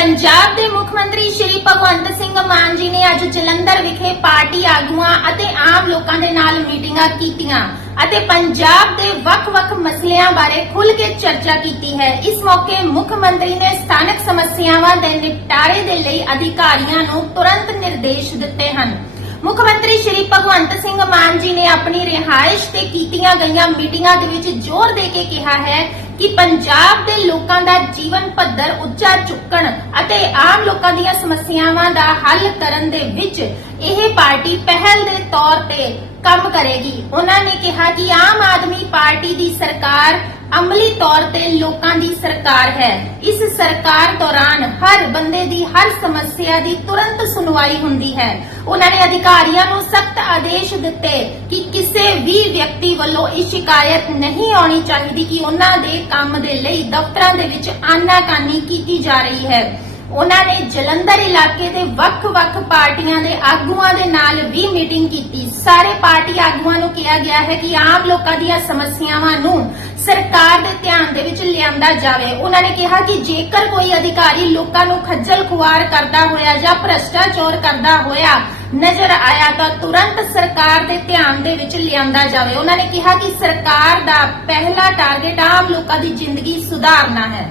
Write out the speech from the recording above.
ਪੰਜਾਬ ਦੇ ਮੁੱਖ ਮੰਤਰੀ ਸ਼੍ਰੀ ਭਗਵੰਤ ਸਿੰਘ ਮਾਨ ਜੀ ਨੇ ਅੱਜ ਜਲੰਧਰ ਵਿਖੇ ਪਾਰਟੀ ਆਗੂਆਂ ਅਤੇ ਆਮ ਲੋਕਾਂ ਦੇ ਨਾਲ ਮੀਟਿੰਗਾਂ ਕੀਤੀਆਂ ਅਤੇ ਪੰਜਾਬ ਦੇ ਵੱਖ-ਵੱਖ ਮਸਲਿਆਂ ਬਾਰੇ ਖੁੱਲ੍ਹ ਕੇ ਚਰਚਾ ਕੀਤੀ ਹੈ। ਇਸ ਮੌਕੇ ਮੁੱਖ ਮੰਤਰੀ ਨੇ ਸਥਾਨਕ ਸਮੱਸਿਆਵਾਂ ਦੇ ਨਿਪਟਾਰੇ ਦੇ ਲਈ ਅਧਿਕਾਰੀਆਂ ਨੂੰ ਤੁਰੰਤ ਨਿਰਦੇਸ਼ ਦਿੱਤੇ ਹਨ। ਮੁੱਖ ਮੰਤਰੀ ਸ਼੍ਰੀ ਭਗਵੰਤ ਸਿੰਘ ਮਾਨ ਜੀ ਨੇ ਆਪਣੀ ਰਿਹਾਇਸ਼ ਤੇ ਕੀਤੀਆਂ ਗਈਆਂ ਮੀਟਿੰਗਾਂ ਦੇ ਵਿੱਚ ਜ਼ੋਰ ਦੇ ਕੇ ਕਿਹਾ ਹੈ ਕਿ ਪੰਜਾਬ ਦੇ ਲੋਕਾਂ ਦਾ ਜੀਵਨ ਪੱਧਰ ਉੱਚਾ ਚੁੱਕਣ ਅਤੇ ਆਮ ਲੋਕਾਂ ਦੀਆਂ ਸਮੱਸਿਆਵਾਂ ਦਾ ਹੱਲ ਕਰਨ ਦੇ ਵਿੱਚ ਇਹ ਪਾਰਟੀ ਪਹਿਲ ਦੇ ਤੌਰ ਤੇ ਕੰਮ ਕਰੇਗੀ। ਉਹਨਾਂ ਨੇ ਕਿਹਾ ਕਿ ਆਮ ਆਦਮੀ ਪਾਰਟੀ ਦੀ ਸਰਕਾਰ ਅਮਲੀ ਤੌਰ ਤੇ ਲੋਕਾਂ ਦੀ ਸਰਕਾਰ ਹੈ। ਇਸ ਸਰਕਾਰ ਦੌਰਾਨ ਹਰ ਬੰਦੇ ਦੀ, ਹਰ ਸਮੱਸਿਆ ਦੀ ਤੁਰੰਤ ਸੁਣਵਾਈ ਹੁੰਦੀ ਹੈ। ਉਹਨਾਂ ਨੇ ਅਧਿਕਾਰੀਆਂ ਨੂੰ ਸਖਤ ਆਦੇਸ਼ ਦਿੱਤੇ ਕਿ ਕਿਸੇ ਵੀ ਵਿਅਕਤੀ ਵੱਲੋਂ ਇਹ ਸ਼ਿਕਾਇਤ ਨਹੀਂ ਆਉਣੀ ਚਾਹੀਦੀ ਕਿ ਉਹਨਾਂ ਦੇ ਕੰਮ ਦੇ ਲਈ ਦਫ਼ਤਰਾਂ ਦੇ ਵਿੱਚ ਆਨਾਕਾਨੀ ਕੀਤੀ ਜਾ ਰਹੀ ਹੈ। ਉਹਨਾਂ ਨੇ ਜਲੰਧਰ ਇਲਾਕੇ ਦੇ ਵੱਖ-ਵੱਖ ਪਾਰਟੀਆਂ ਦੇ ਆਗੂਆਂ ਦੇ ਨਾਲ ਵੀ ਮੀਟਿੰਗ ਕੀਤੀ। ਸਾਰੇ ਪਾਰਟੀ ਆਗੂਆਂ ਨੂੰ ਕਿਹਾ ਗਿਆ ਹੈ ਕਿ ਆਮ ਲੋਕਾਂ ਦੀਆਂ ਸਮੱਸਿਆਵਾਂ ਨੂੰ ਸਰਕਾਰ ਦੇ ਧਿਆਨ ਦੇ ਵਿੱਚ ਲਿਆਂਦਾ ਜਾਵੇ। ਉਹਨਾਂ ਨੇ ਕਿਹਾ ਕਿ ਜੇਕਰ ਕੋਈ ਅਧਿਕਾਰੀ ਲੋਕਾਂ ਨੂੰ ਖੱਜਲ ਖੁਆਰ ਕਰਦਾ ਹੋਇਆ ਜਾਂ ਭ੍ਰਸ਼ਟਾਚਾਰ ਕਰਦਾ ਹੋਇਆ ਨਜ਼ਰ ਆਇਆ ਤਾਂ ਤੁਰੰਤ ਸਰਕਾਰ ਦੇ ਧਿਆਨ ਦੇ ਵਿੱਚ ਲਿਆਂਦਾ ਜਾਵੇ। ਉਹਨਾਂ ਨੇ ਕਿਹਾ ਕਿ ਸਰਕਾਰ ਦਾ ਪਹਿਲਾ ਟਾਰਗੇਟ ਆਮ ਲੋਕਾਂ ਦੀ ਜ਼ਿੰਦਗੀ ਸੁਧਾਰਨਾ ਹੈ।